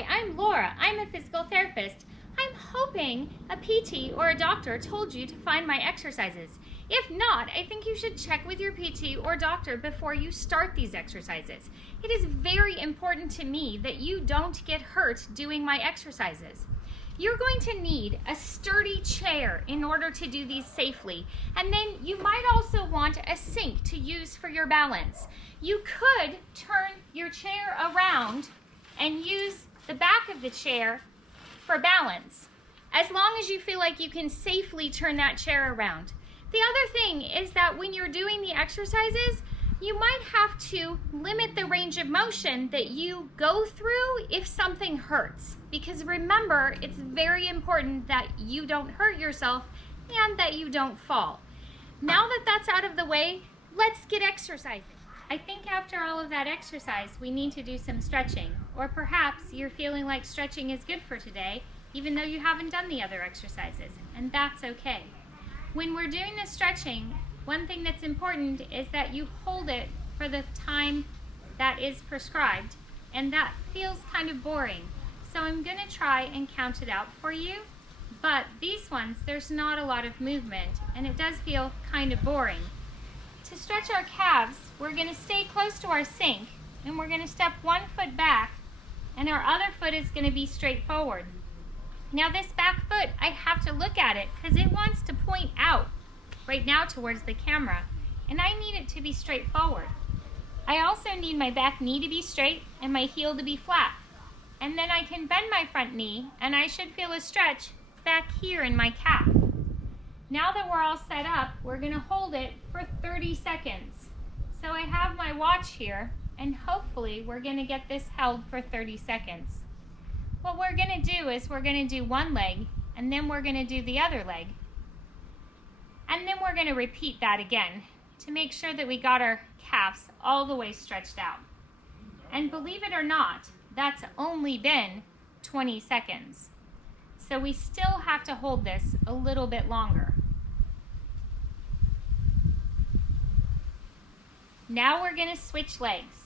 Hi, I'm Laura. I'm a physical therapist. I'm hoping a PT or a doctor told you to find my exercises. If not, I think you should check with your PT or doctor before you start these exercises. It is very important to me that you don't get hurt doing my exercises. You're going to need a sturdy chair in order to do these safely. And then you might also want a sink to use for your balance. You could turn your chair around and use the back of the chair for balance, as long as you feel like you can safely turn that chair around. The other thing is that when you're doing the exercises, you might have to limit the range of motion that you go through if something hurts. Because remember, it's very important that you don't hurt yourself and that you don't fall. Now that that's out of the way, let's get exercising. I think after all of that exercise, we need to do some stretching. Or perhaps you're feeling like stretching is good for today, even though you haven't done the other exercises, and that's okay. When we're doing the stretching, one thing that's important is that you hold it for the time that is prescribed, and that feels kind of boring. So I'm gonna try and count it out for you, but these ones, there's not a lot of movement, and it does feel kind of boring. To stretch our calves, we're gonna stay close to our sink, and we're gonna step one foot back, and our other foot is gonna be straight forward. Now this back foot, I have to look at it because it wants to point out right now towards the camera, and I need it to be straight forward. I also need my back knee to be straight and my heel to be flat. And then I can bend my front knee, and I should feel a stretch back here in my calf. Now that we're all set up, we're gonna hold it for 30 seconds. So I have my watch here, and hopefully we're gonna get this held for 30 seconds. What we're gonna do is we're gonna do one leg, and then we're gonna do the other leg. And then we're gonna repeat that again to make sure that we got our calves all the way stretched out. And believe it or not, that's only been 20 seconds. So we still have to hold this a little bit longer. Now we're gonna switch legs.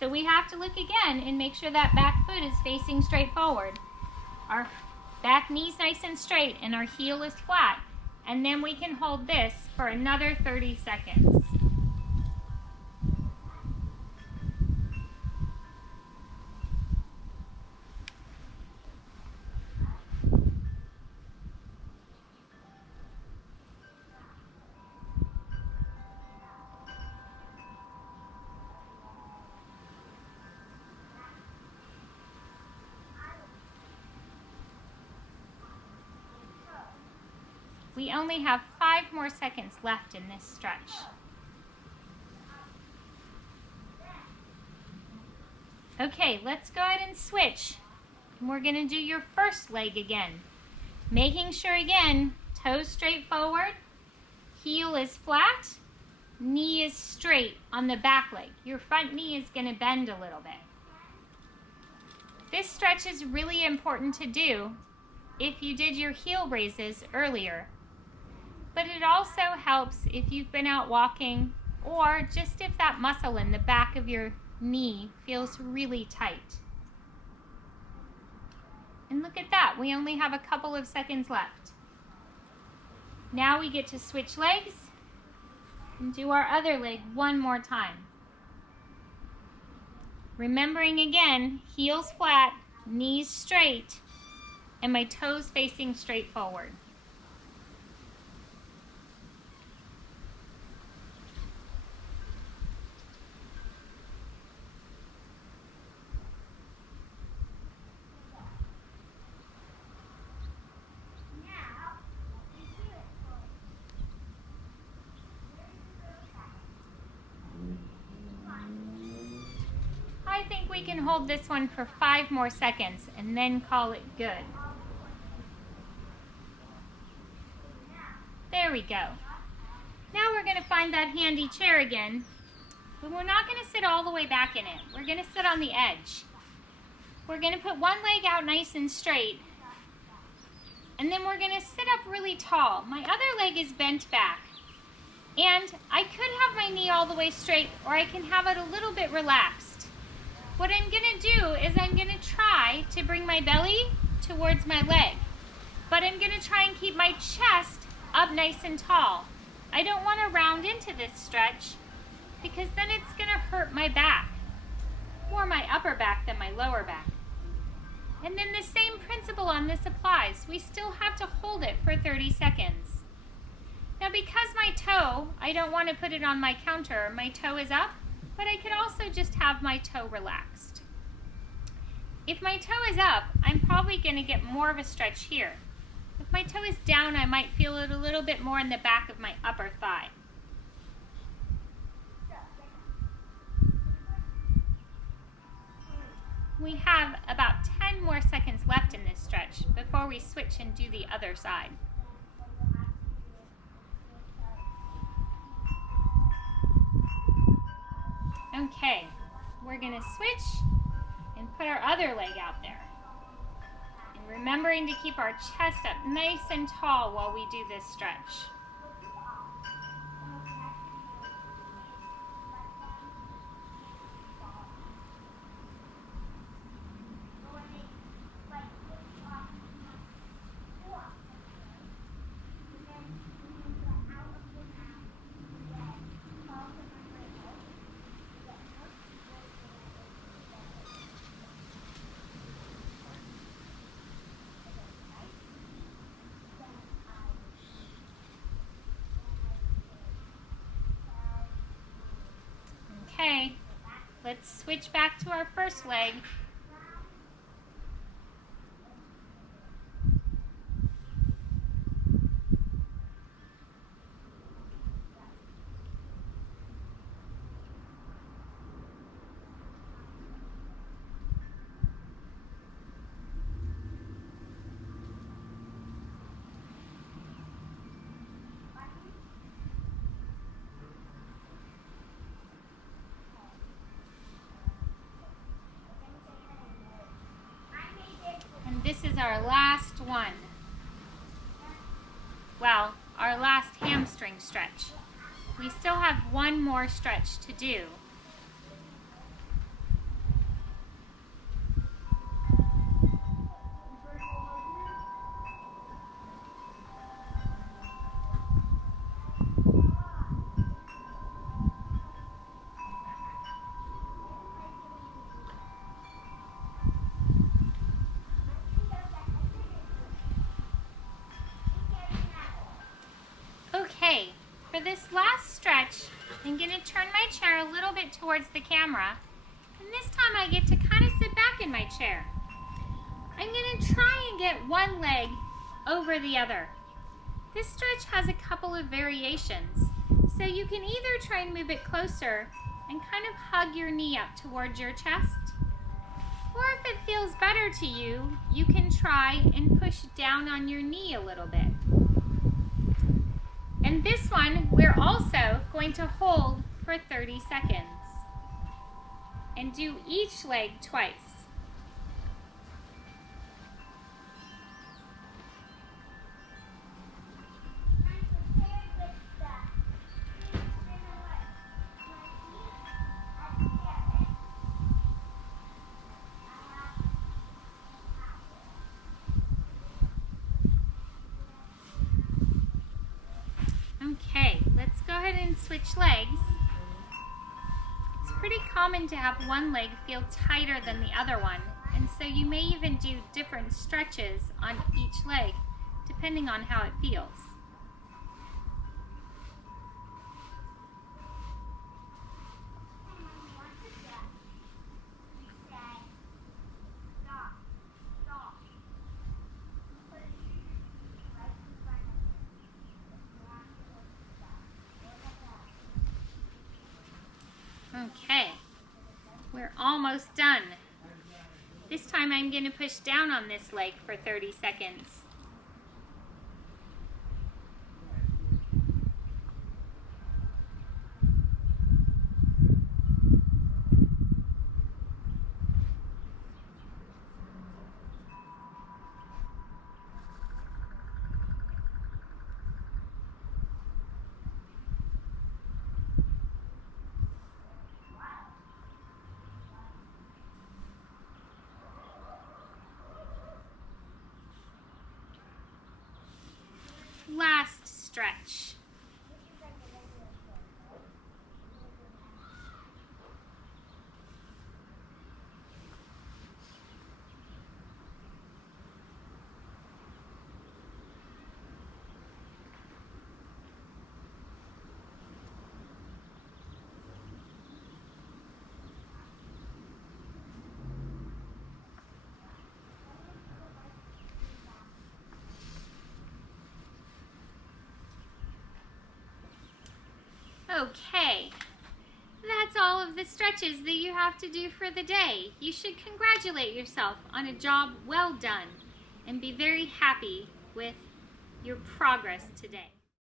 So we have to look again and make sure that back foot is facing straight forward. Our back knee's nice and straight and our heel is flat. And then we can hold this for another 30 seconds. We only have 5 more seconds left in this stretch. Okay, let's go ahead and switch. And we're gonna do your first leg again. Making sure again, toes straight forward, heel is flat, knee is straight on the back leg. Your front knee is gonna bend a little bit. This stretch is really important to do if you did your heel raises earlier. But it also helps if you've been out walking or just if that muscle in the back of your knee feels really tight. And look at that, we only have a couple of seconds left. Now we get to switch legs and do our other leg one more time. Remembering again, heels flat, knees straight, and my toes facing straight forward. I think we can hold this one for 5 more seconds and then call it good. There we go. Now we're going to find that handy chair again, but we're not going to sit all the way back in it. We're going to sit on the edge. We're going to put one leg out nice and straight, and then we're going to sit up really tall. My other leg is bent back, and I could have my knee all the way straight, or I can have it a little bit relaxed. What I'm going to do is I'm going to try try to bring my belly towards my leg, but I'm gonna try and keep my chest up nice and tall. I don't wanna round into this stretch because then it's gonna hurt my back, more my upper back than my lower back. And then the same principle on this applies. We still have to hold it for 30 seconds. Now because my toe, I don't want to put it on my counter, my toe is up, but I could also just have my toe relaxed. If my toe is up, I'm probably going to get more of a stretch here. If my toe is down, I might feel it a little bit more in the back of my upper thigh. We have about 10 more seconds left in this stretch before we switch and do the other side. Okay, we're gonna switch and put our other leg out there. And remembering to keep our chest up nice and tall while we do this stretch. Okay, let's switch back to our first leg. This is our last one. Well, our last hamstring stretch. We still have one more stretch to do. Okay, for this last stretch, I'm going to turn my chair a little bit towards the camera, and this time I get to kind of sit back in my chair. I'm going to try and get one leg over the other. This stretch has a couple of variations, so you can either try and move it closer and kind of hug your knee up towards your chest, or if it feels better to you, you can try and push down on your knee a little bit. And this one, we're also going to hold for 30 seconds and do each leg twice. Okay, let's go ahead and switch legs. It's pretty common to have one leg feel tighter than the other one, and so you may even do different stretches on each leg depending on how it feels. Okay, we're almost done. This time I'm going to push down on this leg for 30 seconds. stretch. Okay, that's all of the stretches that you have to do for the day. You should congratulate yourself on a job well done and be very happy with your progress today.